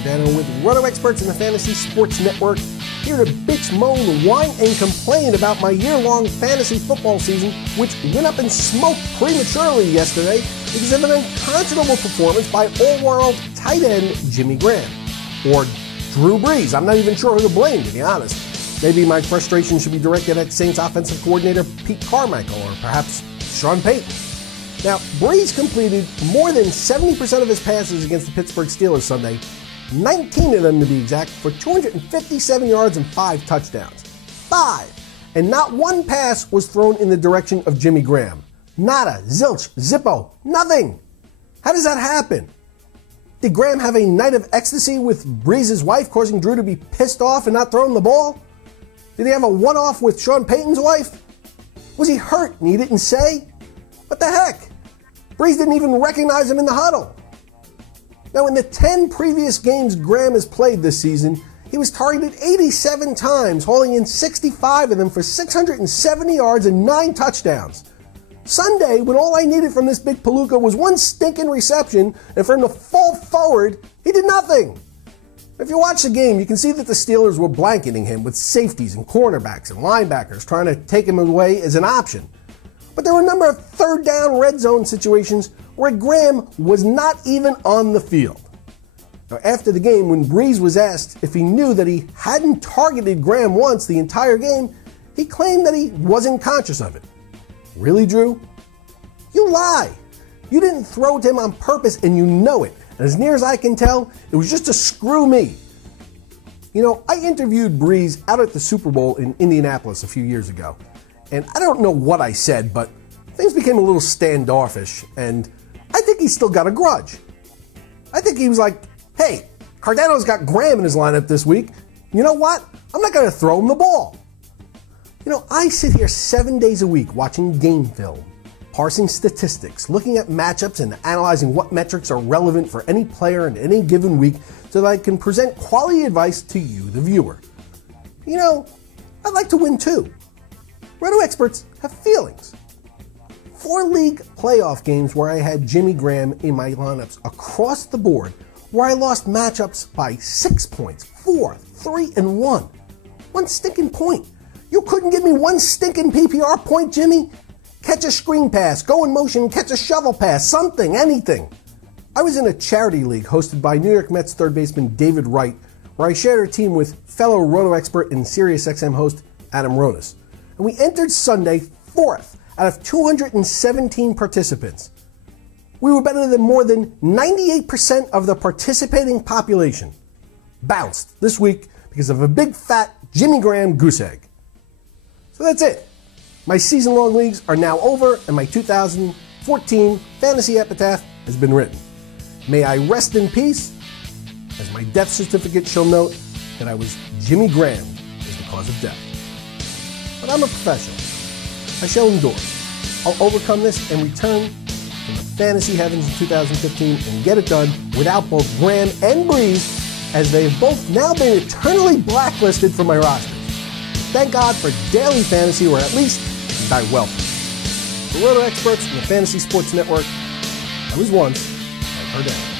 Cardano with Roto Experts in the Fantasy Sports Network, here to bitch, moan, whine, and complain about my year-long fantasy football season, which went up in smoke prematurely yesterday because of an unconscionable performance by all-world tight end Jimmy Graham. Or Drew Brees. I'm not even sure who to blame, to be honest. Maybe my frustration should be directed at Saints offensive coordinator Pete Carmichael, or perhaps Sean Payton. Now, Brees completed more than 70% of his passes against the Pittsburgh Steelers Sunday, 19 of them to be exact, for 257 yards and 5 touchdowns. 5! And not one pass was thrown in the direction of Jimmy Graham. Nada, zilch, zippo, nothing! How does that happen? Did Graham have a night of ecstasy with Brees' wife, causing Drew to be pissed off and not throwing the ball? Did he have a one-off with Sean Payton's wife? Was he hurt and he didn't say? What the heck? Brees didn't even recognize him in the huddle. Now, in the 10 previous games Graham has played this season, he was targeted 87 times, hauling in 65 of them for 670 yards and 9 touchdowns. Sunday, when all I needed from this big palooka was one stinking reception, and for him to fall forward, he did nothing. If you watch the game, you can see that the Steelers were blanketing him with safeties and cornerbacks and linebackers trying to take him away as an option. But there were a number of third down red zone situations where Graham was not even on the field. Now, after the game, when Brees was asked if he knew that he hadn't targeted Graham once the entire game, he claimed that he wasn't conscious of it. Really, Drew? You lie. You didn't throw to him on purpose and you know it. And as near as I can tell, it was just to screw me. You know, I interviewed Brees out at the Super Bowl in Indianapolis a few years ago. And I don't know what I said, but things became a little standoffish, and I think he's still got a grudge. I think he was like, hey, Cardano's got Graham in his lineup this week. You know what? I'm not going to throw him the ball. You know, I sit here 7 days a week watching game film, parsing statistics, looking at matchups, and analyzing what metrics are relevant for any player in any given week so that I can present quality advice to you, the viewer. You know, I'd like to win too. Roto Experts have feelings. 4 league playoff games where I had Jimmy Graham in my lineups across the board, where I lost matchups by 6 points, 4, 3, and 1. One stinking point. You couldn't give me one stinking PPR point, Jimmy? Catch a screen pass, go in motion, catch a shovel pass, something, anything. I was in a charity league hosted by New York Mets third baseman David Wright, where I shared a team with fellow Roto Expert and SiriusXM host Adam Ronis. And we entered Sunday 4th out of 217 participants. We were better than more than 98% of the participating population. Bounced this week because of a big fat Jimmy Graham goose egg. So that's it. My season-long leagues are now over, and my 2014 fantasy epitaph has been written. May I rest in peace, as my death certificate shall note that I was Jimmy Graham is the cause of death. But I'm a professional. I shall endure. I'll overcome this and return from the fantasy heavens in 2015 and get it done without both Graham and Brees, as they have both now been eternally blacklisted from my rosters. Thank God for daily fantasy, or at least thy welfare. For Roto Experts from the Fantasy Sports Network, I was once like Cardano.